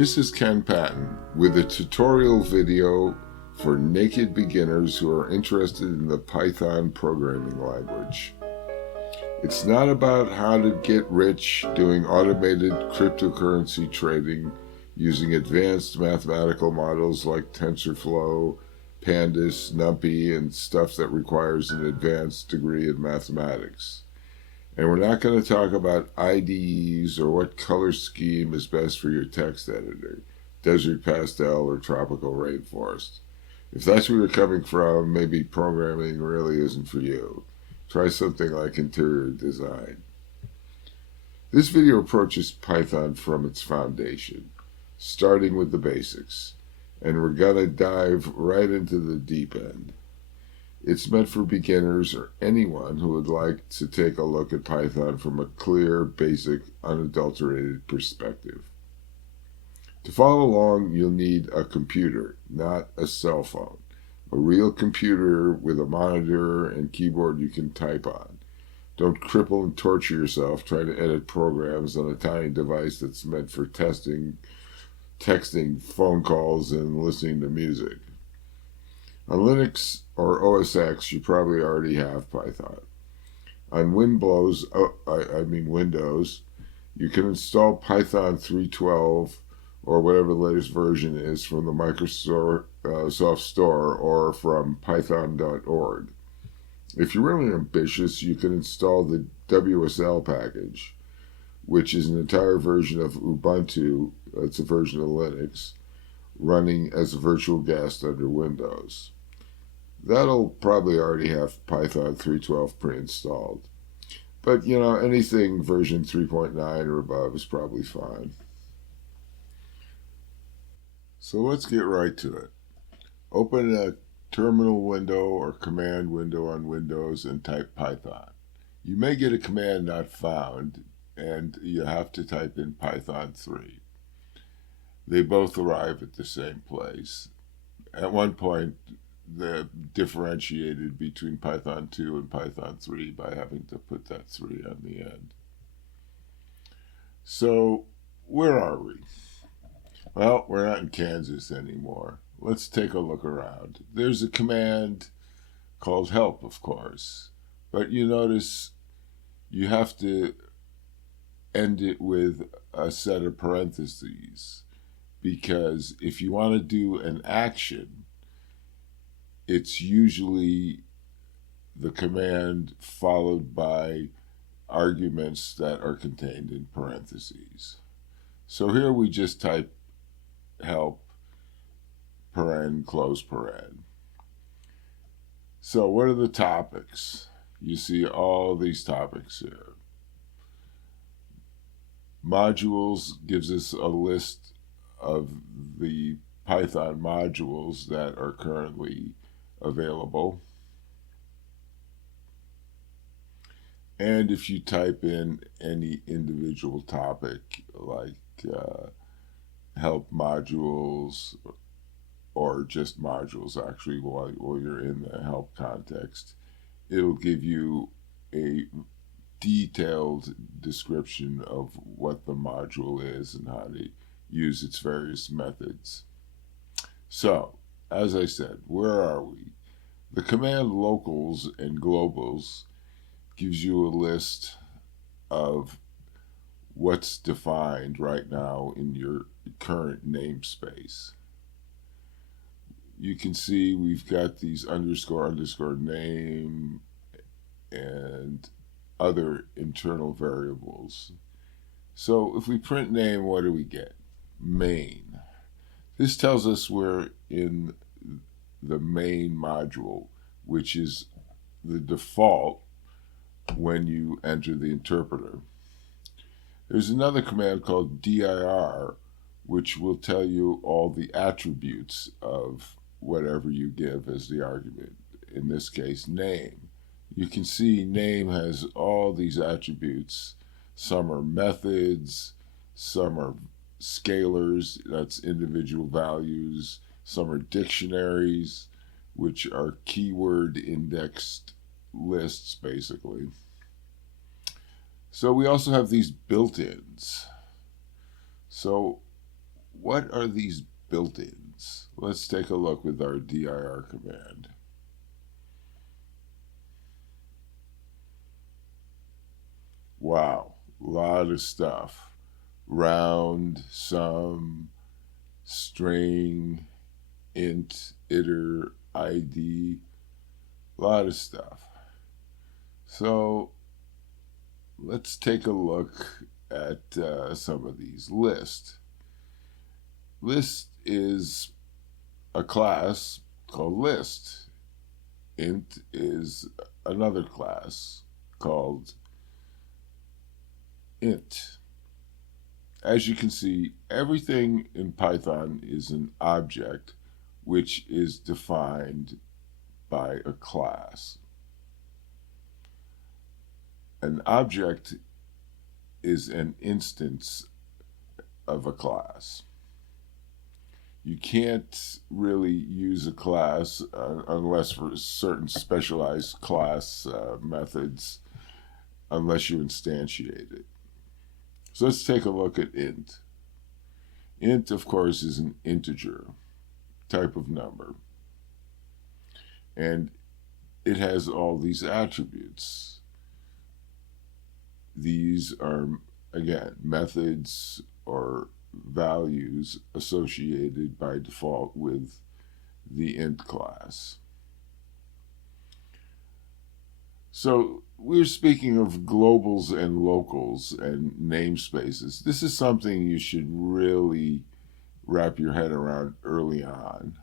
This is Ken Patton with a tutorial video for naked beginners who are interested in the Python programming language. It's not about how to get rich doing automated cryptocurrency trading using advanced mathematical models like TensorFlow, Pandas, NumPy, and stuff that requires an advanced degree in mathematics. And we're not going to talk about IDEs or what color scheme is best for your text editor, Desert Pastel or Tropical Rainforest. If that's where you're coming from, maybe programming really isn't for you. Try something like interior design. This video approaches Python from its foundation, starting with the basics, and we're going to dive right into the deep end. It's meant for beginners or anyone who would like to take a look at Python from a clear, basic, unadulterated perspective. To follow along, you'll need a computer, not a cell phone. A real computer with a monitor and keyboard you can type on. Don't cripple and torture yourself trying to edit programs on a tiny device that's meant for texting, phone calls, and listening to music. On Linux or OS X, you probably already have Python. On Windows, you can install Python 3.12 or whatever the latest version is from the Microsoft Store or from python.org. If you're really ambitious, you can install the WSL package, which is an entire version of Ubuntu, it's a version of Linux, running as a virtual guest under Windows. That'll probably already have Python 3.12 pre-installed. But, anything version 3.9 or above is probably fine. So let's get right to it. Open a terminal window or command window on Windows and type Python. You may get a command not found, and you have to type in Python 3. They both arrive at the same place. At one point, they differentiated between Python 2 and Python 3 by having to put that 3 on the end. So, where are we? Well, we're not in Kansas anymore. Let's take a look around. There's a command called help, of course, but you notice you have to end it with a set of parentheses, because if you want to do an action, it's usually the command followed by arguments that are contained in parentheses. So here we just type help, paren, close paren. So what are the topics? You see all these topics here. Modules gives us a list of the Python modules that are currently available. And if you type in any individual topic like help modules or just modules actually while you're in the help context, it'll give you a detailed description of what the module is and how to use its various methods. So, as I said, where are we? The command locals and globals gives you a list of what's defined right now in your current namespace. You can see we've got these underscore name and other internal variables. So if we print name, what do we get? Main. This tells us we're in the main module, which is the default when you enter the interpreter. There's another command called dir, which will tell you all the attributes of whatever you give as the argument. In this case, name. You can see name has all these attributes. Some are methods, some are scalars, that's individual values, some are dictionaries, which are keyword indexed lists basically. So we also have these built-ins. So what are these built-ins? Let's take a look with our dir command. Wow, a lot of stuff. Round, sum, string, int, iter, id, a lot of stuff. So let's take a look at some of these. List. List is a class called list. Int is another class called int. As you can see, everything in Python is an object which is defined by a class. An object is an instance of a class. You can't really use a class unless for certain specialized class methods, unless you instantiate it. So let's take a look at int. Int, of course, is an integer type of number. And it has all these attributes. These are, again, methods or values associated by default with the int class. So we're speaking of globals and locals and namespaces. This is something you should really wrap your head around early on.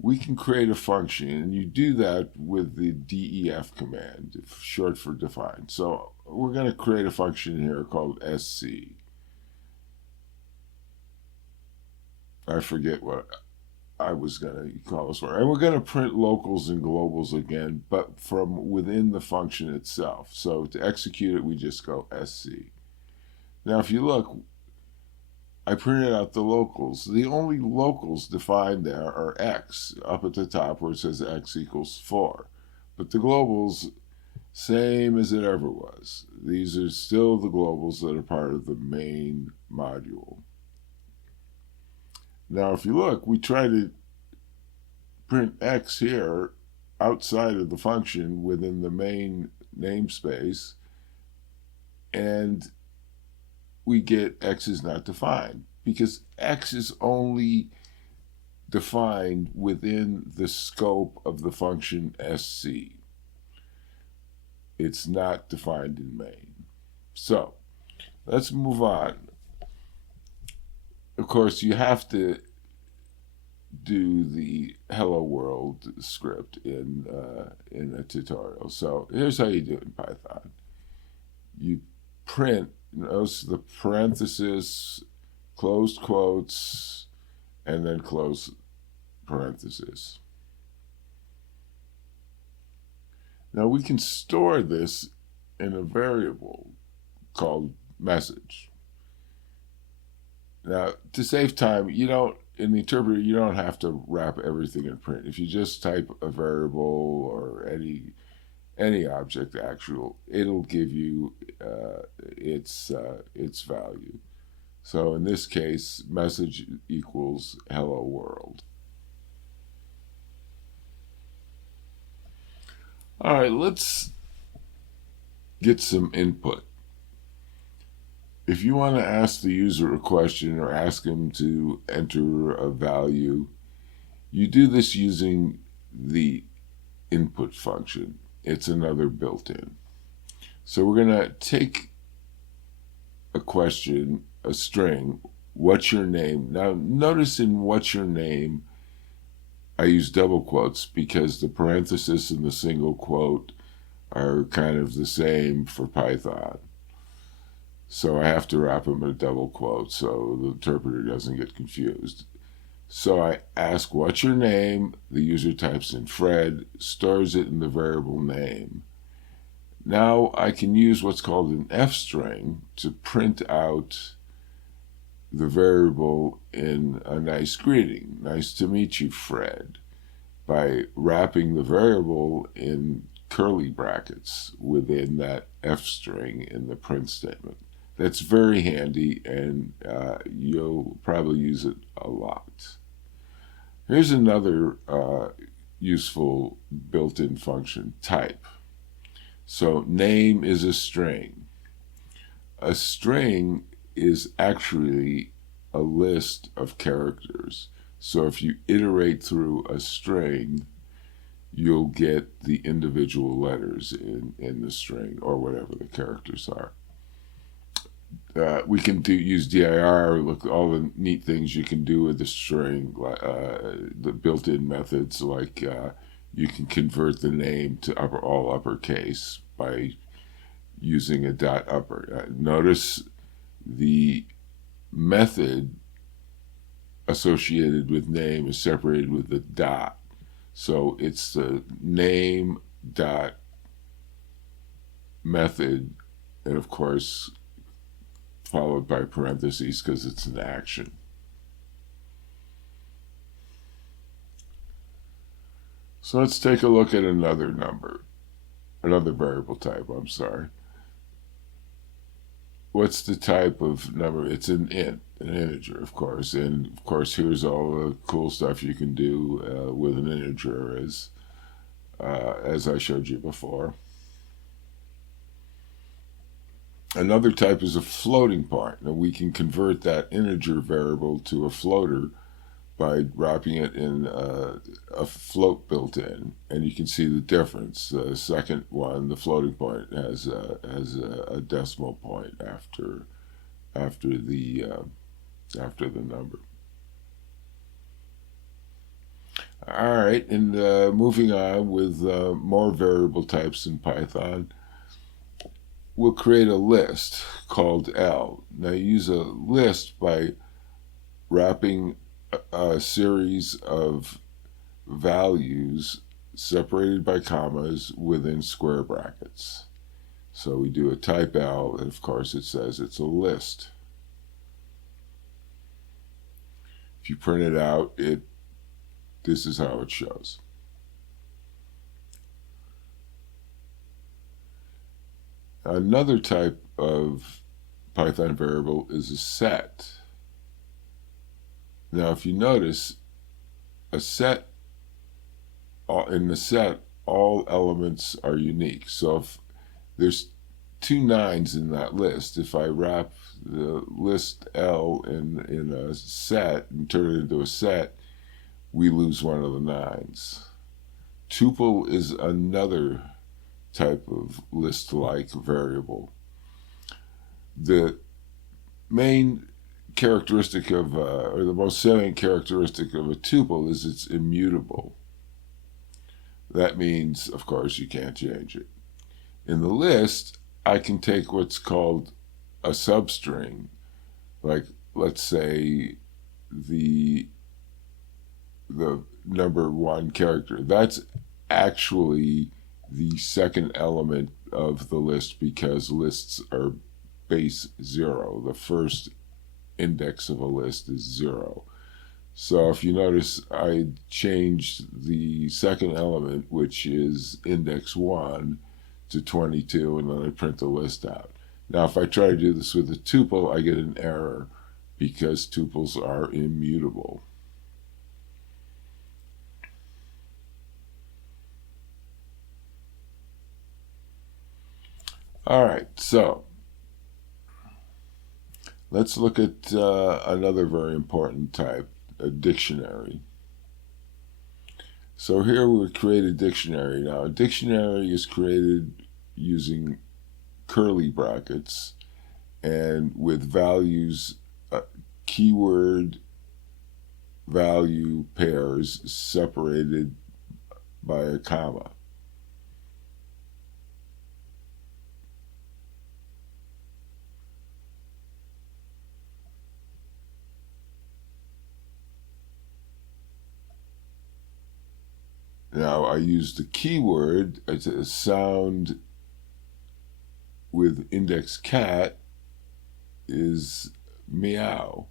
We can create a function, and you do that with the def command, short for define. So we're going to create a function here called sc. I forget what I was going to call this for. And we're going to print locals and globals again, but from within the function itself. So to execute it, we just go sc. Now, if you look, I printed out the locals. The only locals defined there are x, up at the top where it says x equals 4. But the globals, same as it ever was. These are still the globals that are part of the main module. Now, if you look, we try to print x here outside of the function within the main namespace, and we get x is not defined because x is only defined within the scope of the function sc. It's not defined in main. So let's move on. Of course, you have to do the hello world script in a tutorial. So here's how you do it in Python. You print, notice the parenthesis, closed quotes, and then close parenthesis. Now we can store this in a variable called message. Now, to save time, in the interpreter, you don't have to wrap everything in print. If you just type a variable or any object actual, it'll give you its value. So in this case, message equals hello world. All right, let's get some input. If you want to ask the user a question or ask him to enter a value, you do this using the input function. It's another built-in. So we're going to take a question, a string, what's your name? Now notice in what's your name, I use double quotes because the parenthesis and the single quote are kind of the same for Python. So I have to wrap them in a double quote so the interpreter doesn't get confused. So I ask, what's your name? The user types in Fred, stores it in the variable name. Now I can use what's called an F string to print out the variable in a nice greeting. Nice to meet you, Fred, by wrapping the variable in curly brackets within that F string in the print statement. that's very handy, and you'll probably use it a lot. Here's another useful built-in function, type. So name is a string. A string is actually a list of characters. So if you iterate through a string, you'll get the individual letters in the string, or whatever the characters are. We can use dir, look all the neat things you can do with the string, the built-in methods, like you can convert the name to all uppercase by using a dot upper. Notice the method associated with name is separated with the dot. So it's the name dot method, and of course followed by parentheses because it's an action. So let's take a look at another variable type, I'm sorry. What's the type of number? It's an int, an integer, of course. And of course, here's all the cool stuff you can do with an integer, as I showed you before. Another type is a floating point. Now we can convert that integer variable to a floater by wrapping it in a float built in, and you can see the difference. The second one, the floating point, has a decimal point after the number. All right, and moving on with more variable types in Python, we'll create a list called L. Now you use a list by wrapping a series of values separated by commas within square brackets. So we do a type L, and of course it says it's a list. If you print it out, this is how it shows. Another type of Python variable is a set. Now, if you notice, in the set, all elements are unique. So if there's 2 9s in that list, if I wrap the list L in a set and turn it into a set, we lose one of the 9s. Tuple is another type of list-like variable. The main characteristic of, or the most salient characteristic of a tuple is it's immutable. That means, of course, you can't change it. In the list, I can take what's called a substring, like let's say the number 1 character. That's actually the second element of the list because lists are base 0. The first index of a list is 0. So if you notice, I changed the second element, which is index 1, to 22, and then I print the list out. Now if I try to do this with a tuple, I get an error because tuples are immutable. All right, so let's look at another very important type, a dictionary. So here we create a dictionary. Now, a dictionary is created using curly brackets and with values, keyword value pairs separated by a comma. Now I use the keyword as a sound with index cat is meow.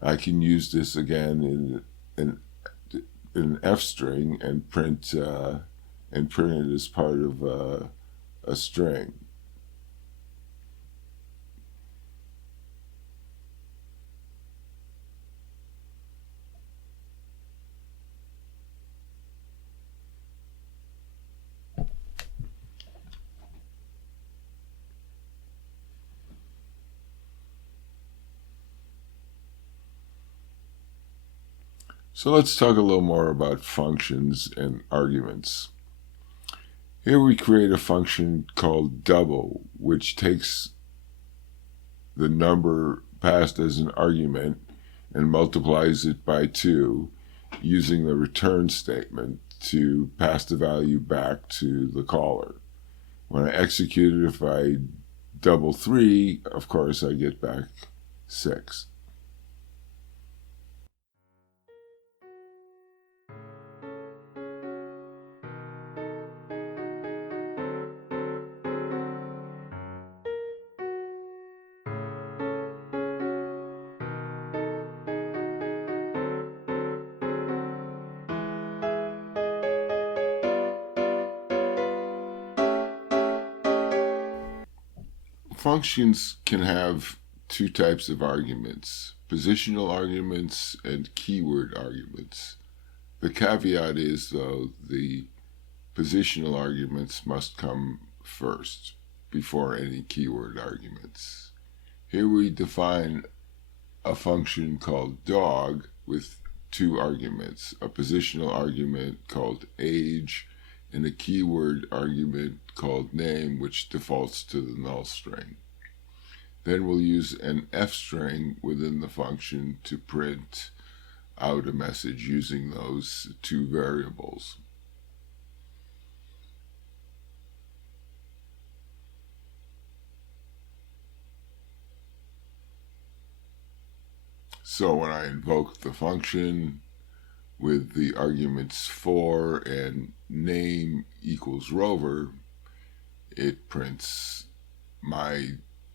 I can use this again in an F string and print it as part of a string. So let's talk a little more about functions and arguments. Here we create a function called double, which takes the number passed as an argument and multiplies it by 2 using the return statement to pass the value back to the caller. When I execute it, if I double 3, of course I get back 6. Functions can have 2 types of arguments: positional arguments and keyword arguments. The caveat is, though, the positional arguments must come first before any keyword arguments. Here we define a function called dog with 2 arguments: a positional argument called age and a keyword argument called name, which defaults to the null string. Then we'll use an f string within the function to print out a message using those 2 variables. So when I invoke the function with the arguments for and name equals Rover, it prints my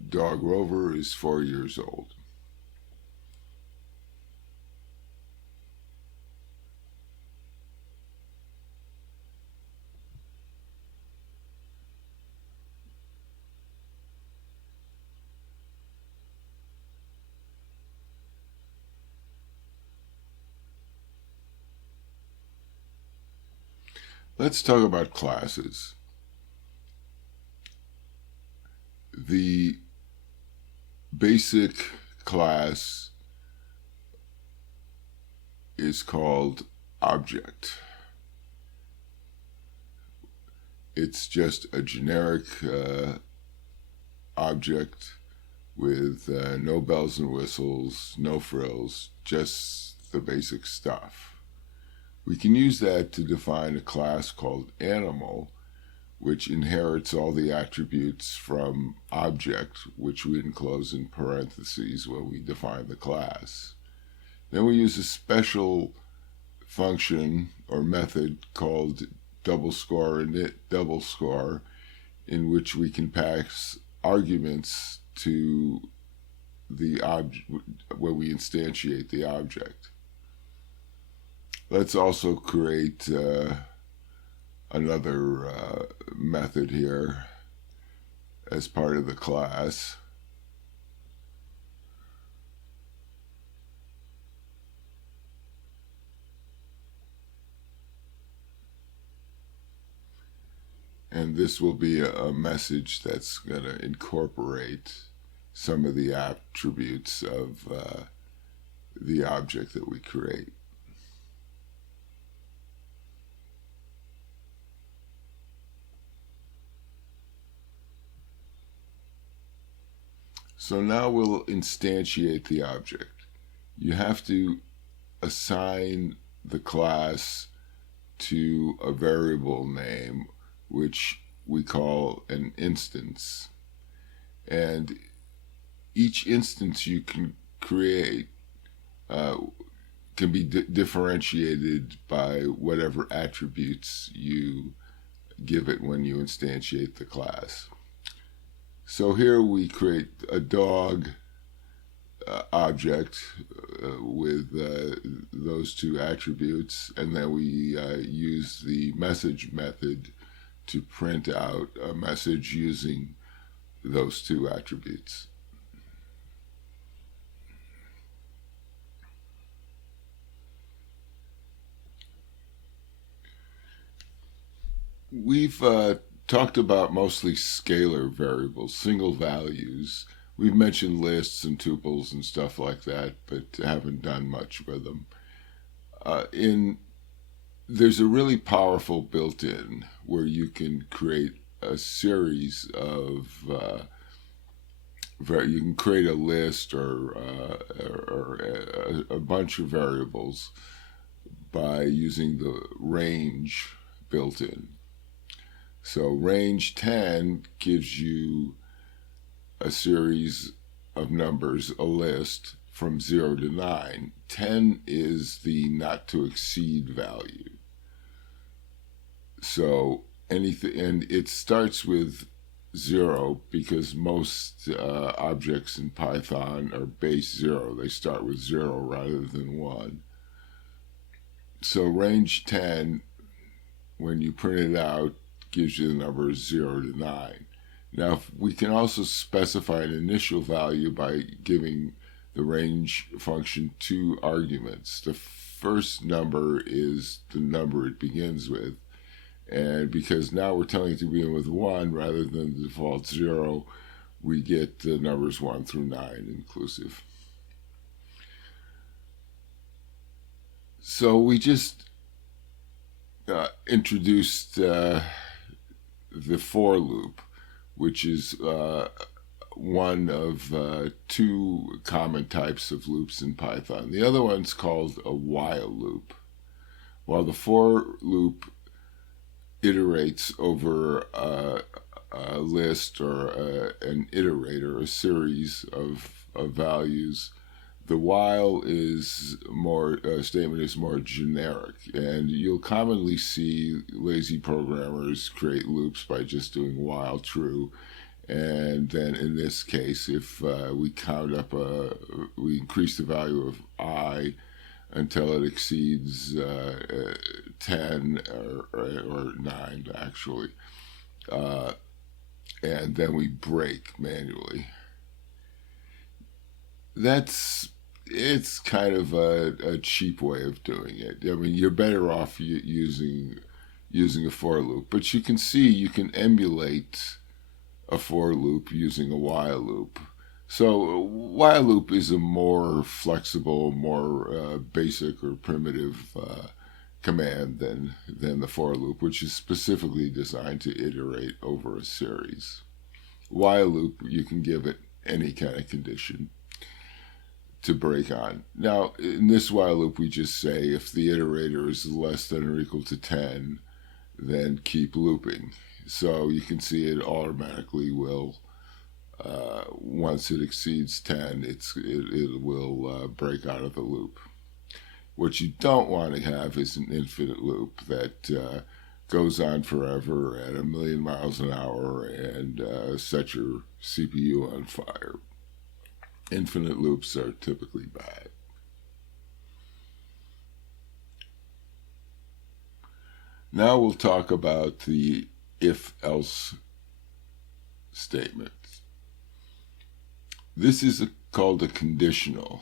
dog Rover is 4 years old. Let's talk about classes. The basic class is called object. It's just a generic object with no bells and whistles, no frills, just the basic stuff. We can use that to define a class called animal, which inherits all the attributes from object, which we enclose in parentheses when we define the class. Then we use a special function or method called double score init double score, in which we can pass arguments to the object where we instantiate the object. Let's also create another method here as part of the class. And this will be a message that's going to incorporate some of the attributes of the object that we create. So now we'll instantiate the object. You have to assign the class to a variable name, which we call an instance. And each instance you can create can be differentiated by whatever attributes you give it when you instantiate the class. So here we create a dog object with those 2 attributes, and then we use the message method to print out a message using those 2 attributes. We've talked about mostly scalar variables, single values. We've mentioned lists and tuples and stuff like that, but haven't done much with them. In there's a really powerful built-in where you can create a series of you can create a list or a bunch of variables by using the range built in. So range 10 gives you a series of numbers, a list from 0 to 9. 10 is the not to exceed value. So anything, and it starts with 0 because most objects in Python are base 0. They start with 0 rather than 1. So range 10, when you print it out, gives you the numbers 0 to 9. Now, we can also specify an initial value by giving the range function 2 arguments. The first number is the number it begins with, and because now we're telling it to begin with 1 rather than the default 0, we get the numbers 1 through 9 inclusive. So we just introduced the for loop, which is one of 2 common types of loops in Python. The other one's called a while loop. While the for loop iterates over a list or an iterator, a series of values, the while is statement is more generic, and you'll commonly see lazy programmers create loops by just doing while true. And then in this case, if we we increase the value of I until it exceeds 10 or 9 actually, and then we break manually. It's kind of a cheap way of doing it. I mean, you're better off using a for loop, but you can see you can emulate a for loop using a while loop. So while loop is a more flexible, more basic or primitive command than the for loop, which is specifically designed to iterate over a series. While loop, you can give it any kind of condition to break on. Now, in this while loop, we just say if the iterator is less than or equal to 10, then keep looping. So you can see it automatically will, once it exceeds 10, it will break out of the loop. What you don't want to have is an infinite loop that goes on forever at 1,000,000 miles an hour and set your CPU on fire. Infinite loops are typically bad. Now we'll talk about the if-else statement. This is called a conditional.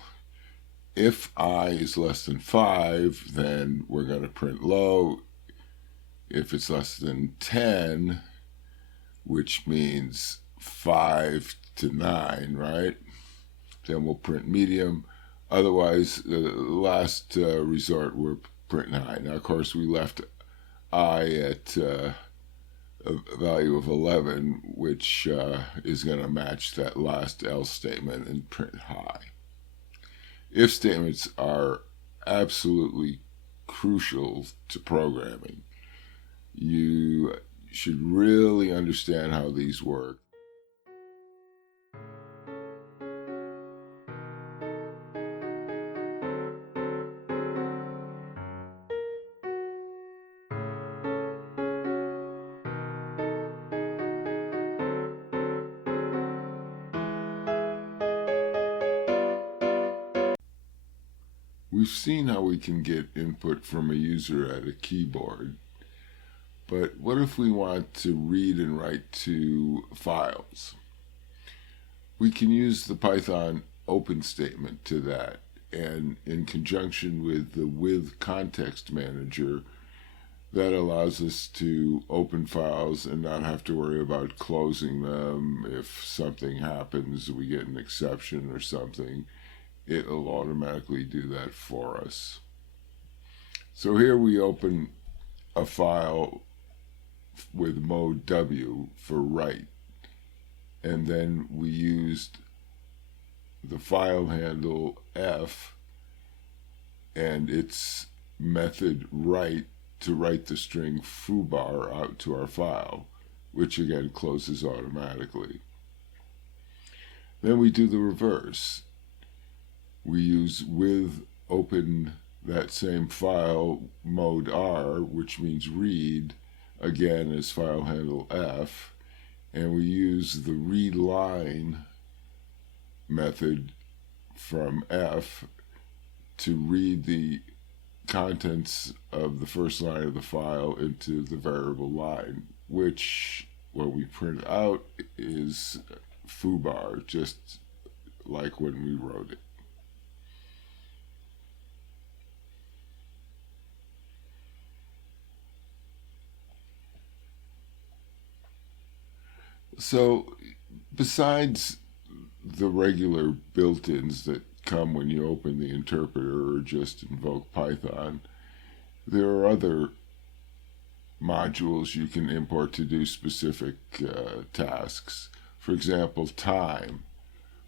If I is less than 5, then we're going to print low. If it's less than 10, which means 5 to 9, right? Then we'll print medium. Otherwise, last resort, we're printing high. Now, of course, we left I at a value of 11, which is going to match that last else statement and print high. If statements are absolutely crucial to programming. You should really understand how these work. We've seen how we can get input from a user at a keyboard, but what if we want to read and write to files? We can use the Python open statement to that, and in conjunction with the with context manager, that allows us to open files and not have to worry about closing them. If something happens, we get an exception or something, it'll automatically do that for us. So here we open a file with mode W for write, and then we used the file handle F and its method write to write the string foobar out to our file, which again closes automatically. Then we do the reverse. We use with open that same file mode R, which means read, again as file handle F, and we use the read line method from F to read the contents of the first line of the file into the variable line, which when we print out is foobar, just like when we wrote it. So besides the regular built-ins that come when you open the interpreter or just invoke Python, there are other modules you can import to do specific tasks. For example, time.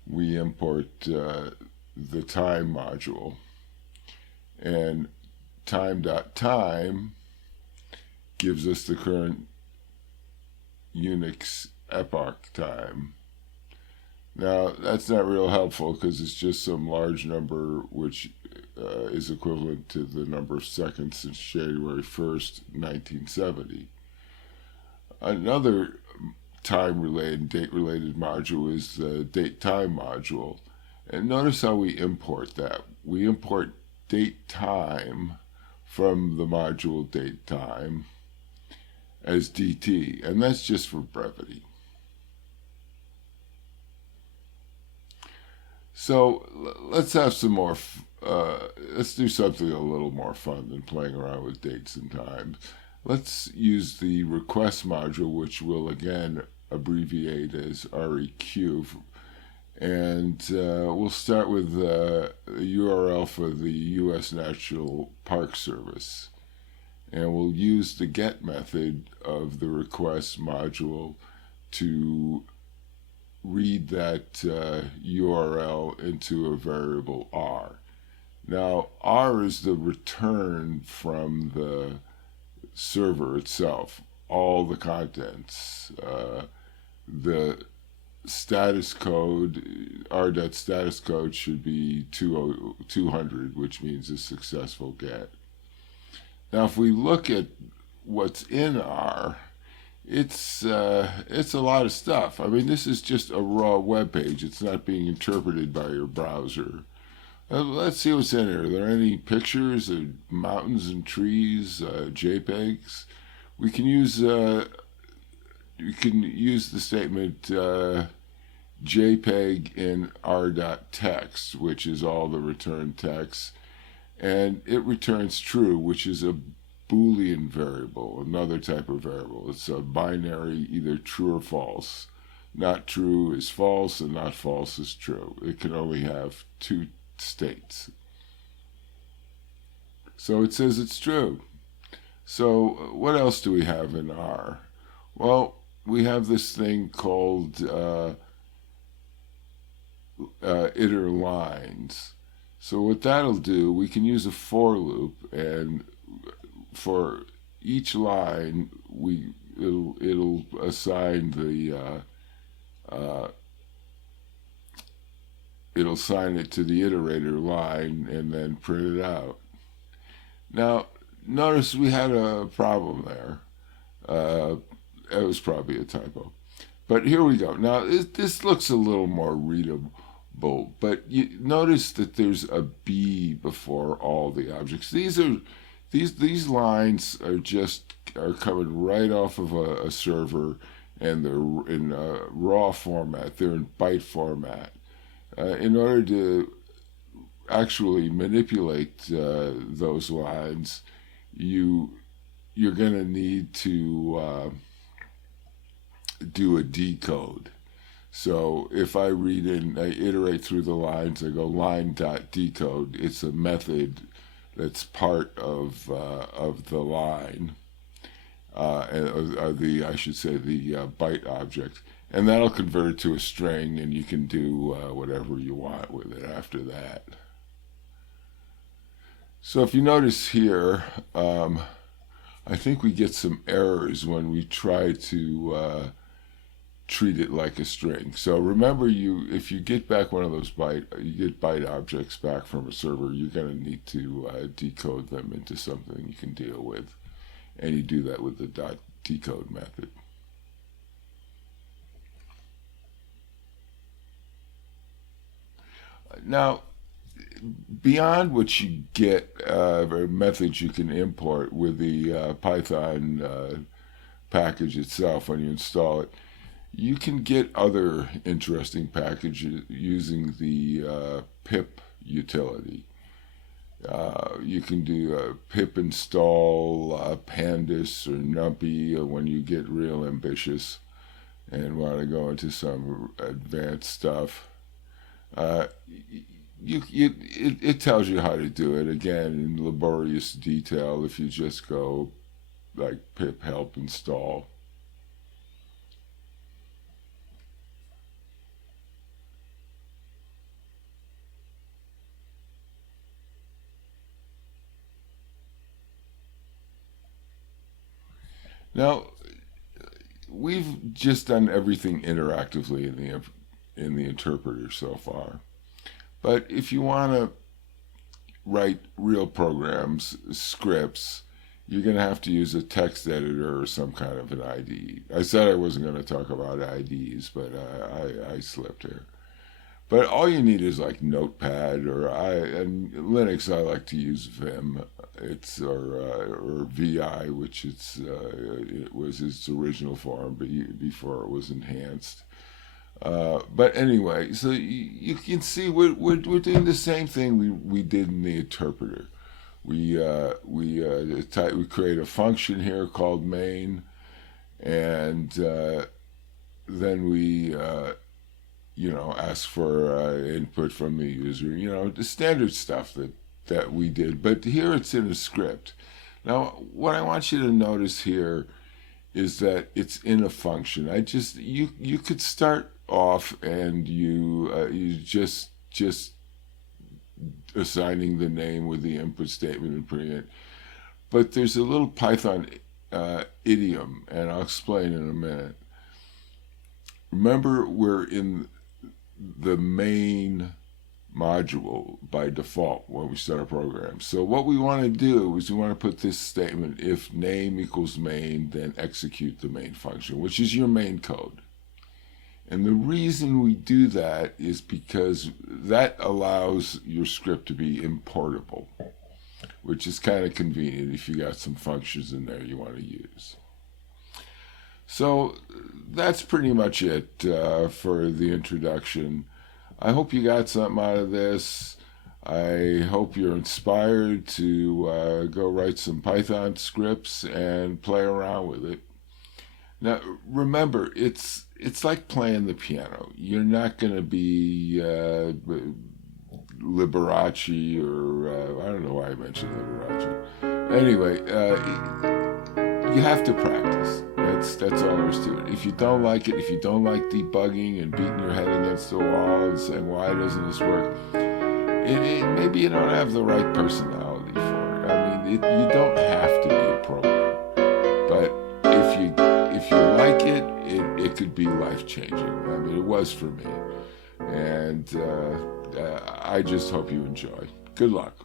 We import the time module, and time.time gives us the current Unix epoch time. Now, that's not real helpful because it's just some large number which is equivalent to the number of seconds since January 1st, 1970. Another time-related, date-related module is the date-time module. And notice how we import that. We import date-time from the module date-time as DT, and that's just for brevity. So let's have some more, let's do something a little more fun than playing around with dates and times. Let's use the request module, which we'll again abbreviate as REQ, and we'll start with a URL for the U.S. National Park Service. And we'll use the get method of the request module to read that URL into a variable R. Now, R is the return from the server itself, all the contents. The status code, R.status code should be 200, which means a successful get. Now, if we look at what's in R, it's a lot of stuff. I mean, this is just a raw web page. It's not being interpreted by your browser. Let's see what's in here. Are there any pictures of mountains and trees, JPEGs? We can use the statement JPEG in R.text, which is all the return text, and it returns true, which is a Boolean variable, another type of variable. It's a binary, either true or false. Not true is false, and not false is true. It can only have two states. So it says it's true. So what else do we have in R? Well, we have this thing called iter lines. So what that'll do, we can use a for loop, and for each line, it'll assign it'll assign it to the iterator line and then print it out. Now, notice we had a problem there. It was probably a typo. But here we go. Now, this looks a little more readable, but you notice that there's a B before all the objects. These lines are coming right off of a server, and they're in raw format. They're in byte format. In order to actually manipulate those lines, you're going to need to do a decode. So if I read in, I iterate through the lines, I go line.decode. It's a method that's part of the line, I should say the byte object, and that'll convert it to a string, and you can do whatever you want with it after that. So if you notice here, I think we get some errors when we try to treat it like a string. So remember, if you get back one of those you get byte objects back from a server, you're going to need to decode them into something you can deal with, and you do that with the .decode method. Now, beyond what you get, methods you can import with the Python package itself when you install it, you can get other interesting packages using the pip utility. You can do pip install pandas or numpy when you get real ambitious and want to go into some advanced stuff. It tells you how to do it, again, in laborious detail if you just go like pip help install. Now, we've just done everything interactively in the interpreter so far. But if you want to write real programs, scripts, you're going to have to use a text editor or some kind of an IDE. I said I wasn't going to talk about IDEs, but I slipped here. But all you need is like Notepad, and Linux. I like to use Vim. Or VI, which it was its original form, but before it was enhanced. But anyway, so you can see we're doing the same thing we did in the interpreter. We create a function here called main, and then we ask for input from the user. The standard stuff that we did. But here it's in a script. Now, what I want you to notice here is that it's in a function. You could start off and you just assigning the name with the input statement and putting it. But there's a little Python idiom, and I'll explain in a minute. Remember, we're in the main module by default when we start a program. So what we want to do is we want to put this statement: if name equals main, then execute the main function, which is your main code. And the reason we do that is because that allows your script to be importable, which is kind of convenient if you got some functions in there you want to use. So that's pretty much it for the introduction. I hope you got something out of this. I hope you're inspired to go write some Python scripts and play around with it. Now, remember, it's like playing the piano. You're not going to be Liberace or I don't know why I mentioned Liberace. Anyway, you have to practice. That's all there is to it. If you don't like it, if you don't like debugging and beating your head against the wall and saying, why doesn't this work? Maybe you don't have the right personality for it. I mean, you don't have to be a program. But if you like it could be life-changing. I mean, it was for me. And I just hope you enjoy. Good luck.